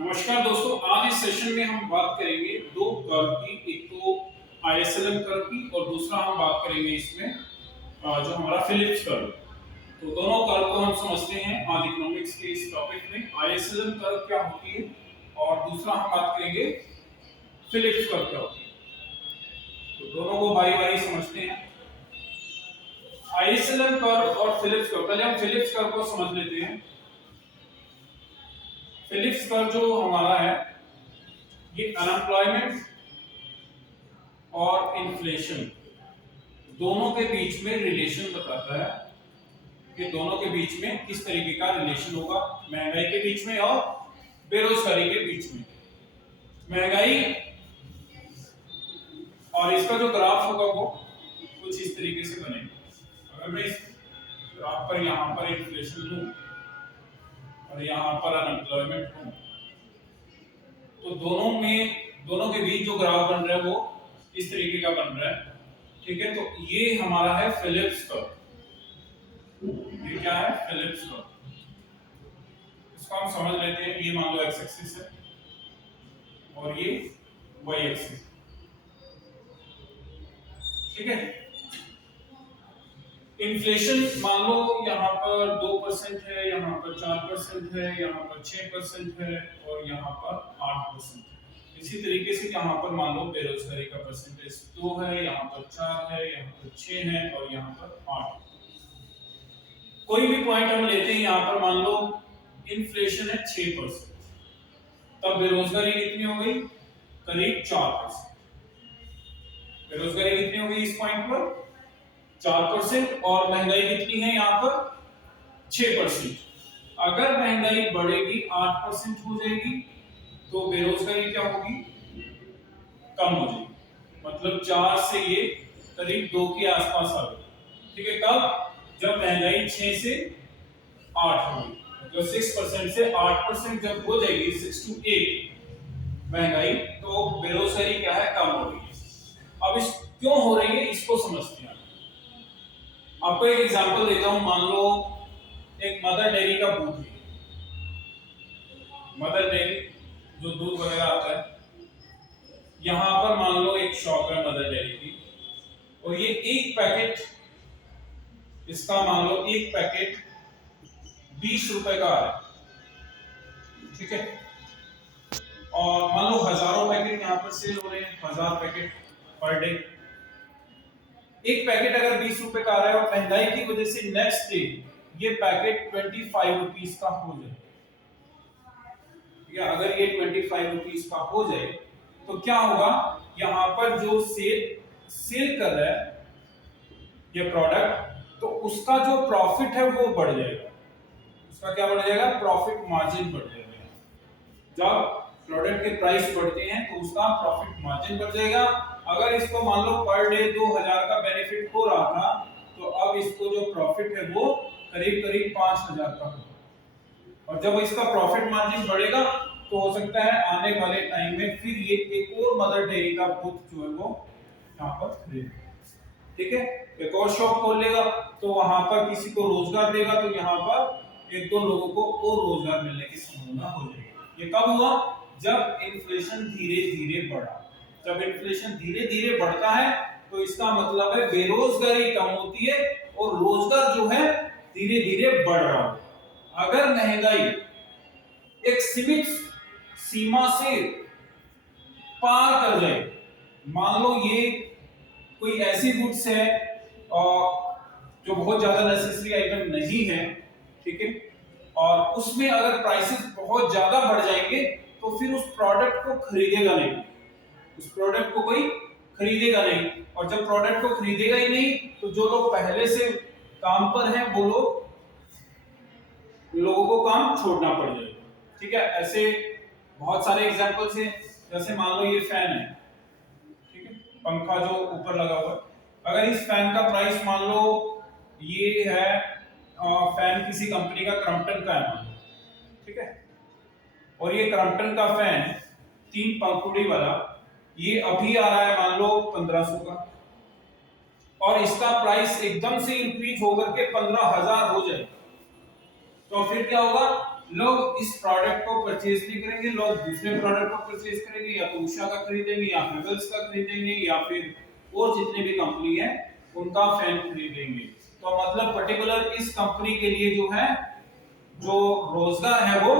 नमस्कार दोस्तों, आज इस सेशन में हम बात करेंगे दो कर्व की। एक तो आईएसएलएम कर्व की और दूसरा हम बात करेंगे इसमें जो हमारा फिलिप्स कर्व। तो दोनों कर्व को हम समझते हैं आज इकोनॉमिक्स के इस टॉपिक में। आईएसएलएम कर्व क्या होती है और दूसरा हम बात करेंगे फिलिप्स कर्व क्या होती है। तो दोनों को बारी बारी समझते हैं। आईएसएलएम कर्व और फिलिप्स कर्व। पहले हम फिलिप्स कर्व को समझ लेते हैं। फिलिप्स कर्व जो हमारा है ये अनएम्प्लॉयमेंट और इन्फ्लेशन दोनों के बीच में रिलेशन बताता है कि दोनों के बीच में किस तरीके का रिलेशन होगा, महंगाई के बीच में और बेरोजगारी के बीच में। महंगाई और इसका जो ग्राफ होगा वो कुछ इस तरीके से बनेगा। अगर मैं इस ग्राफ पर यहाँ पर इन्फ्लेशन लूं और यहाँ पर अनएम्प्लॉयमेंट हूं तो दोनों के बीच जो ग्राफ बन रहा है वो इस तरीके का बन रहा है। ठीक है, तो ये हमारा है फिलिप्स कर्व। ये क्या है? Phillips curve. इसको हम समझ लेते हैं। ये मान लो एक्स एक्सिस है और ये वाई एक्सिस। ठीक है, इन्फ्लेशन मान लो यहाँ पर 2% है, यहाँ पर 4% है, यहाँ पर 6% है और यहाँ पर 8% है। इसी तरीके से यहाँ पर मान लो बेरोजगारी का परसेंटेज 2 है, यहाँ पर 4 है, यहाँ पर 6 है और यहाँ पर 8। कोई भी पॉइंट हम लेते हैं, यहाँ पर मान लो इन्फ्लेशन है 6%, तब बेरोजगारी कितनी हो गई? करीब 4%। बेरोजगारी कितनी हो गई इस पॉइंट पर? 4%। और महंगाई कितनी है यहाँ पर? 6%। अगर महंगाई बढ़ेगी 8% हो जाएगी तो बेरोजगारी क्या होगी? कम हो जाएगी। मतलब 4 से ये करीब 2 के आसपास आ गई। ठीक है, कब? जब महंगाई 6 से 8 होगी। मतलब 6% से 8% जब हो जाएगी, 6 to 8 महंगाई, तो बेरोजगारी क्या है? कम हो रही है। अब इस क्यों हो रही है इसको समझते हैं। आपको एक एग्जांपल देता हूं। मान लो एक मदर डेयरी का दूध है। मदर डेयरी जो दूध वगैरह आता है, यहां पर मान लो एक शॉप है मदर डेयरी की और ये एक पैकेट, इसका मान लो एक पैकेट 20 रुपए का आ रहा है। ठीक है, और मान लो हजारों पैकेट यहां पर सेल हो रहे हैं, 1000 पैकेट पर डे। एक पैकेट अगर 20 रुपए का आ रहा है और महंगाई की वजह से नेक्स्ट डे ये पैकेट 25 रुपीस का हो जाए, या अगर ये 25 रुपीस का हो जाए तो क्या होगा? यहां पर जो सेल कर रहा है ये प्रोडक्ट, तो उसका जो प्रॉफिट है वो बढ़ जाएगा। उसका क्या बढ़ जाएगा? प्रॉफिट मार्जिन बढ़ जाएगा। जब प्रोडक्ट के प्राइस बढ़ते हैं तो उसका प्रॉफिट मार्जिन बढ़ जाएगा। अगर इसको मान लो पर डे 2000 का बेनिफिट हो रहा था तो अब इसको जो प्रॉफिट है वो करीब करीब 5000 का होगा। और जब इसका प्रॉफिट मार्जिन बढ़ेगा तो हो सकता है आने वाले टाइम में फिर ये एक और मदर डेयरी का बुक जो है वो यहाँ पर खरीदेगा। ठीक है, एक और शॉप खोल लेगा तो वहां पर किसी को रोजगार देगा, तो यहाँ पर एक दो लोगों को और रोजगार मिलने की संभावना हो जाएगी। ये कब हुआ? जब इन्फ्लेशन धीरे धीरे बढ़ा। जब इन्फ्लेशन धीरे धीरे बढ़ता है तो इसका मतलब है बेरोजगारी कम होती है और रोजगार जो है धीरे धीरे बढ़ रहा है। अगर महंगाई एक सीमित सीमा से पार कर जाए, मान लो ये कोई ऐसी गुड्स है जो बहुत ज्यादा नेसेसरी आइटम नहीं है, ठीक है, और उसमें अगर प्राइसेस बहुत ज्यादा बढ़ जाएंगे तो फिर उस प्रोडक्ट को खरीदेगा नहीं, उस प्रोडक्ट को कोई खरीदेगा नहीं। और जब प्रोडक्ट को खरीदेगा ही नहीं तो जो लोग पहले से काम पर हैं वो लोगों को काम छोड़ना पड़ जाएगा। ठीक है, ऐसे बहुत सारे एग्जांपल्स हैं। जैसे मान लो ये फैन है, ठीक है, पंखा जो ऊपर लगा हुआ है। अगर इस फैन का प्राइस मान लो ये है, फैन किसी कंपनी का क्रम्पटन का है मान लो, ठीक है, और ये क्रम्पटन का फैन 3 पंखुड़ी वाला ये अभी आ रहा है मान लो 1500 का, और इसका प्राइस एकदम से इंक्रीज होकर के 15000 हो जाए तो फिर क्या होगा? लोग इस प्रोडक्ट को परचेज नहीं करेंगे, लोग दूसरे प्रोडक्ट को परचेज करेंगे, या तो उषा का खरीदेंगे या हेवल्स का खरीदेंगे या फिर और जितने भी कंपनी है उनका फैन खरीदेंगे। तो मतलब पर्टिकुलर इस कंपनी के लिए जो है जो रोजगार है वो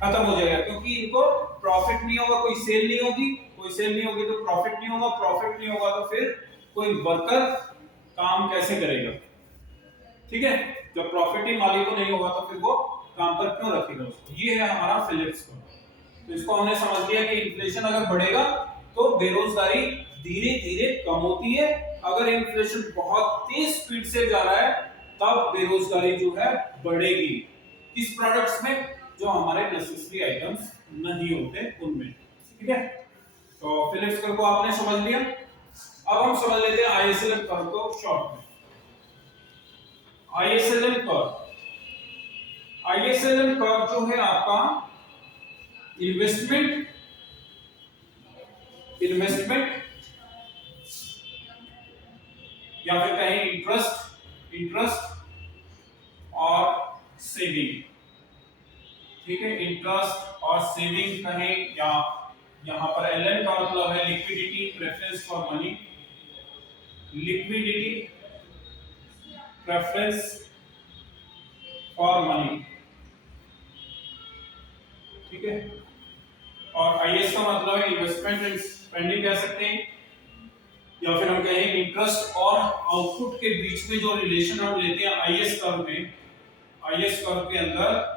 खत्म हो जाएगा, क्योंकि इनको प्रॉफिट नहीं होगा, कोई सेल नहीं होगी, कोई सेल नहीं होगी तो प्रॉफिट नहीं होगा, प्रॉफिट नहीं होगा तो फिर कोई वर्कर काम कैसे करेगा। ठीक है, जब प्रॉफिट ही मालिक को नहीं होगा तो फिर वो काम पर क्यों रखेगा उसको। ये है हमारा फिलिप्स का। तो इसको हमने समझ लिया कि इन्फ्लेशन अगर बढ़ेगा तो बेरोजगारी धीरे धीरे कम होती है, अगर इन्फ्लेशन बहुत तेज स्पीड से जा रहा है तब बेरोजगारी जो है बढ़ेगी। किस प्रोडक्ट्स में, जो हमारे नेसेसरी आइटम्स नहीं होते उनमें। ठीक है, तो फिलिप्स कर्व को आपने समझ लिया। अब हम समझ लेते हैं आईएसएलएम कर्व को शॉर्ट में। आईएसएलएम कर्व, आईएसएलएम कर्व जो है आपका इन्वेस्टमेंट या फिर कहें इंटरेस्ट और सेविंग। ठीक है, इंटरेस्ट और सेविंग कहें, या यहां पर एलएन का मतलब है liquidity preference for money, liquidity preference for money. ठीक है, और आईएस का मतलब है इन्वेस्टमेंट एंड स्पेंडिंग कह सकते हैं, या फिर हम कहें इंटरेस्ट और आउटपुट के बीच में जो रिलेशन हम लेते हैं आईएस कर्व में, आईएस कर्व के अंदर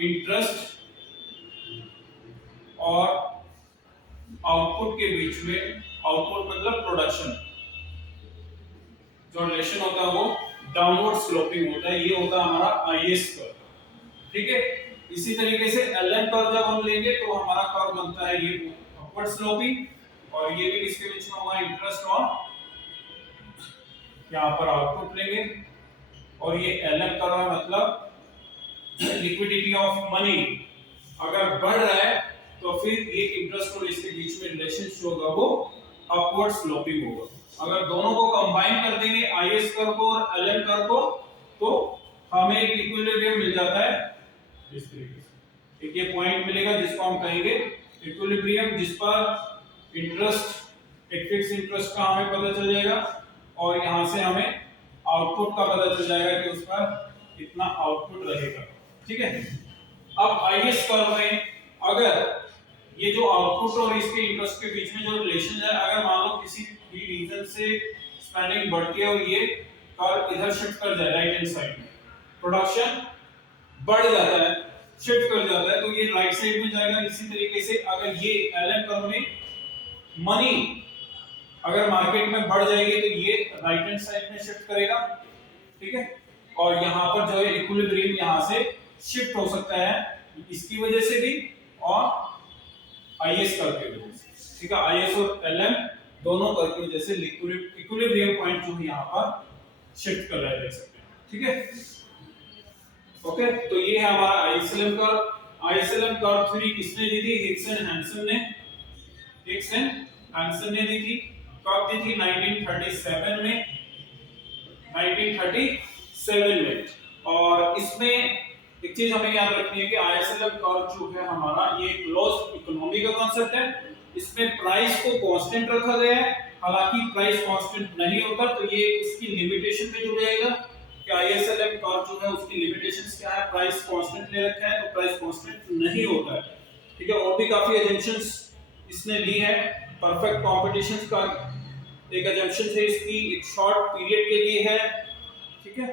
इंटरेस्ट और आउटपुट के बीच में, आउटपुट मतलब प्रोडक्शन, जो रिलेशन होता है वो डाउनवर्ड स्लोपिंग होता है, ये होता है हमारा आईएस कर्व। ठीक है, इसी तरीके से एलएन कर्व जब हम लेंगे तो हमारा कर्व बनता है ये अपवर्ड स्लोपिंग, और ये भी इसके बीच में होगा इंटरेस्ट और यहां पर आउटपुट लेंगे, और ये एलएन कर्व है मतलब लिक्विडिटी ऑफ मनी अगर बढ़ रहा है तो फिर ये इंटरेस्ट और इसके बीच में रिलेशनशिप होगा वो अपवर्ड स्लोपिंग होगा। अगर दोनों को कंबाइन कर देंगे आईएस कर्व को और एलएन कर्व को तो हमें एक इक्विलिब्रियम मिल जाता है इस तरीके से। एक ये पॉइंट मिलेगा जिसको हम कहेंगे इक्विलिब्रियम, जिस पर इंटरेस्ट, एक फिक्स इंटरेस्ट का हमें पता चल जाएगा और यहां से हमें आउटपुट का पता चल जाएगा कि उस पर कितना आउटपुट रहेगा। ठीक है, अब आईएस कर्व में अगर ये जो आउटपुट और इसके इंटरेस्ट के बीच में जो रिलेशन है, अगर मान लो किसी भी रीजन से स्पेंडिंग बढ़ती है और ये कर्व इधर शिफ्ट कर जाए राइट हैंड साइड में, प्रोडक्शन बढ़ जाता है, शिफ्ट कर जाता है, तो ये राइट साइड में जाएगा। इसी तरीके से अगर ये एलएन कर्व में मनी अगर मार्केट में बढ़ जाएगी तो ये राइट हैंड साइड में शिफ्ट करेगा। ठीक है, और यहाँ पर जो है इक्विलिब्रियम यहाँ से शिफ्ट हो सकता है इसकी वजह से भी और आईएस कर्व की वजह से। ठीक है, आईएस और एलएन दोनों कर्व की वजह से इक्विलिब्रियम पॉइंट जो है यहाँ पर शिफ्ट कर रहा है, देख सकते हैं। ठीक है, ओके, तो ये है हमारा IS-LM curve. IS-LM curve theory किसने दी थी? हिक्स एंड हैंसन ने, हिक्स एंड हैंसन ने दी थी। कब दी थी? 1937 में, 1937 में। और इसमें एक चीज हमें याद रखनी है कि आईएसएलएम कर्व जो है हमारा ये एक क्लोज्ड इकोनॉमी का कांसेप्ट है। इसमें प्राइस को कांस्टेंट रखा गया है, हालांकि प्राइस कांस्टेंट नहीं होता तो ये इसकी लिमिटेशन पे जुड़ जाएगा कि आईएसएलएम कर्व जो है उसकी लिमिटेशंस क्या है, प्राइस कांस्टेंट ले रखा है तो प्राइस कांस्टेंट नहीं होता है। ठीक है, और भी काफी अजम्पशंस इसने ली है। परफेक्ट कंपटीशन का एक अजम्पशन है इसकी, एक शॉर्ट पीरियड के लिए है। ठीक है,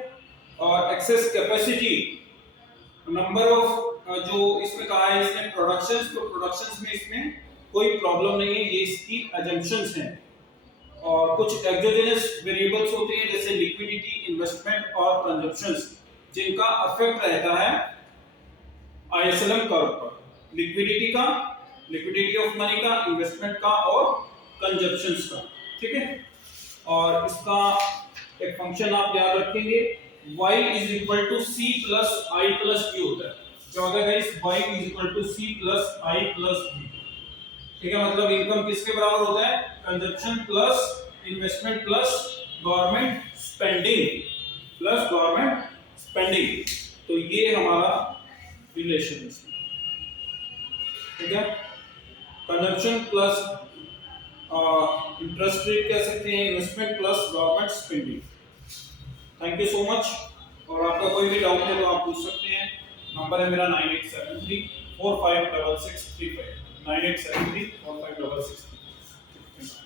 और एक्सेस कैपेसिटी, नंबर ऑफ जो इसमें कहा है इसने प्रोडक्शंस, तो प्रोडक्शंस में इसमें कोई प्रॉब्लम नहीं है, ये इसकी अजम्पशंस हैं। और कुछ एक्सोजेनस वेरिएबल्स होते हैं जैसे लिक्विडिटी, इन्वेस्टमेंट और कंजप्शंस, जिनका इफेक्ट रहता है आईएसएलएम कर्व पर, लिक्विडिटी का, लिक्विडिटी ऑफ मनी का, इन्वेस्टमेंट का और कंजप्शंस का। ठीक है, और इसका एक फंक्शन आप याद रखेंगे, y is equal to c plus I plus b होता है। क्या होता है guys? y is equal to c plus I plus b। ठीक है, मतलब इनकम किसके बराबर होता है? Consumption plus investment plus government spending, plus government spending. तो ये हमारा रिलेशन है, ठीक है। कंजम्पशन प्लस इंटरेस्ट रेट कह सकते हैं, investment plus government spending. Thank you so much. और आपका कोई भी डाउट है तो आप पूछ सकते हैं। नंबर है मेरा 9873456635, 9873456635।